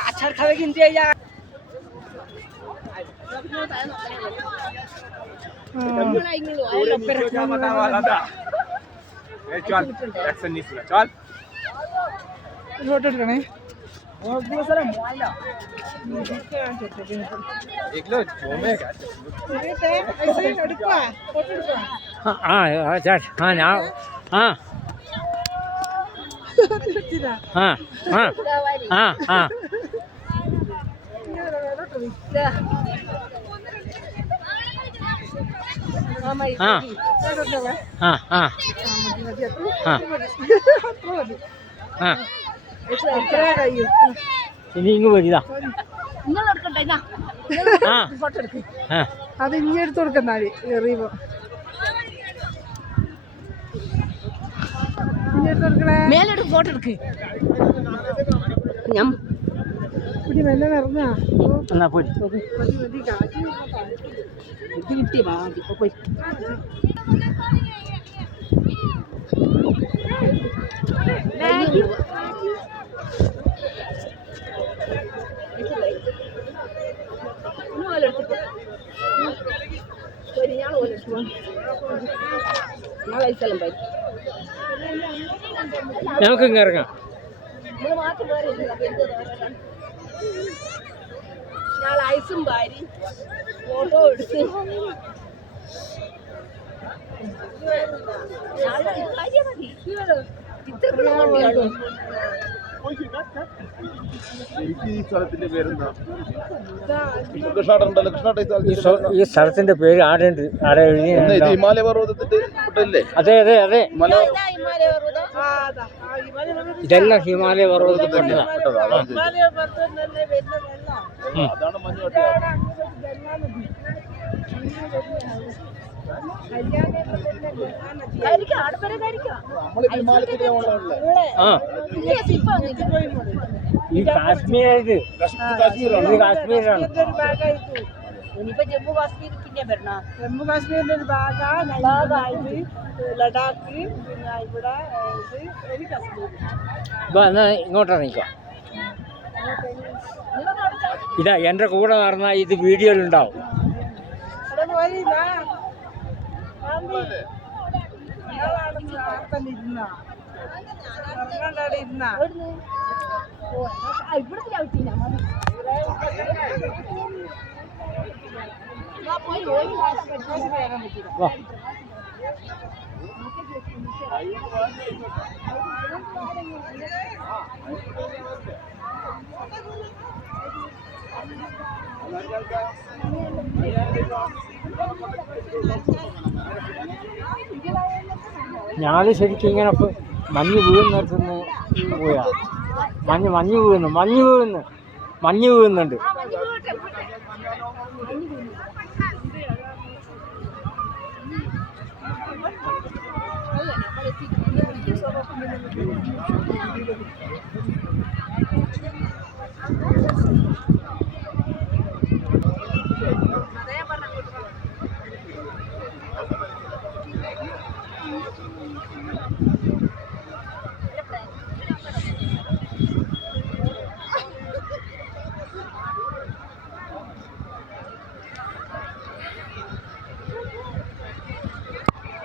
আছাড় খাবে কিন্তু এই যা चल एक्शन नहीं सुना चल रोटेट करने और दो सारा मोबाइल एक लो झूमेगा ऐसे नडुका फोटो എടുക്കുക हां चल हां हां हां हां हां हां हां हाँ हाँ हाँ हाँ ഇനി ഇങ്ങ് വരിക അത് ഇനി എടുത്ത് കൊടുക്കുന്നാല് എറിയുമ്പോ മേലെടുത്ത് ഫോട്ടോ എടുക്ക് ഞാൻ പിടി മെല്ലെ ഇറങ്ങാ എന്നാ പോയി കിട്ടി പോയി നമുക്ക് ഇങ്ങ് ഇറങ്ങാം ഞാൻ ഐസും ഭാര്യ ഫോട്ടോ എടുത്ത് ഈ സ്ഥലത്തിന്റെ പേര് ആരുണ്ട് ആരെ ഹിമാലയ പർവ്വതത്തിന്റെ അതെ അതെ അതെ ഇതെല്ലാം ഹിമാലയ പർവ്വതത്തിൽപ്പെട്ടതാണ് ഈ കാശ്മീരായത് ഇത് കാശ്മീരാണ് ഇനിയിപ്പോ ജമ്മു കാശ്മീർ പിന്നെ വരണം ജമ്മു കാശ്മീരിന്റെ ഒരു ഭാഗമായിട്ട് ലഡാക്ക് പിന്നെ ഇവിടെ ഇത് കാശ്മീർ എന്നാ ഇങ്ങോട്ട് ഇറങ്ങിക്കോ ഇതാ എൻ്റെ കൂടെ നടന്നാൽ ഇത് വീഡിയോയിലുണ്ടാവും ഞാൻ ശരിക്കും ഇങ്ങനെ മഞ്ഞ് വീഴുന്നിടത്തുനിന്ന് പോയാ മഞ്ഞ് വീഴുന്നുണ്ട്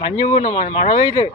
മഞ്ഞ് വീണ് മഴ പെയ്ത്